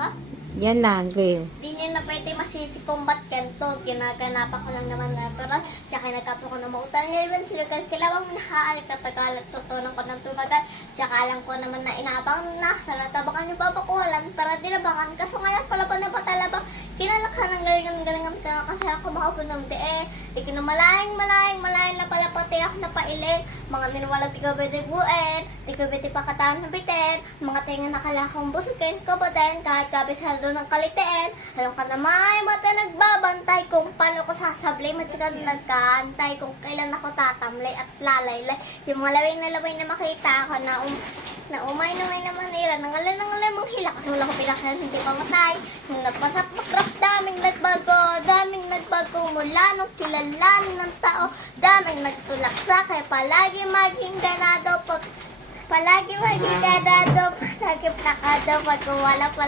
Ha? Yan lang, game. Di nyo na pwede masisi kung ba't ganito. Ginaganapan ko lang naman natural. Tsaka nagkapo ko na mautang. Yan sila kilawang nahaal katagalan. Tutunan ko ng tumagal. Tsaka alam ko naman na inaabang na. Sa natabakan nyo babakulan para dinabangan. Kaso ngayon pala pa na patalabang. Kinalakhan ng galingan ka kasi ako makapunong de eh. Di ko na malayang na pala pati ako napailing. Mga minwalang tigabete buet. Tigabete pa kataan na bitin. Mga tinga nakalakong busukin ko ba din. Kahit gabi sa doon ng kaliteen. Alam ka na may mata nagbabantay kung paano ko sasablay. Matyagang nagkaantay kung kailan ako tatamlay at lalaylay. Yung mga laway na makita ako na umay na manira. Nangalay mong hila kasi wala ko pinakalan hindi pa matay. Nung nagpasak daming nagbago mula nung kilalan ng tao. Daming nagtulak sa kaya palagi maging ganado pag palagi maging ganado. Palagi plakado pag wala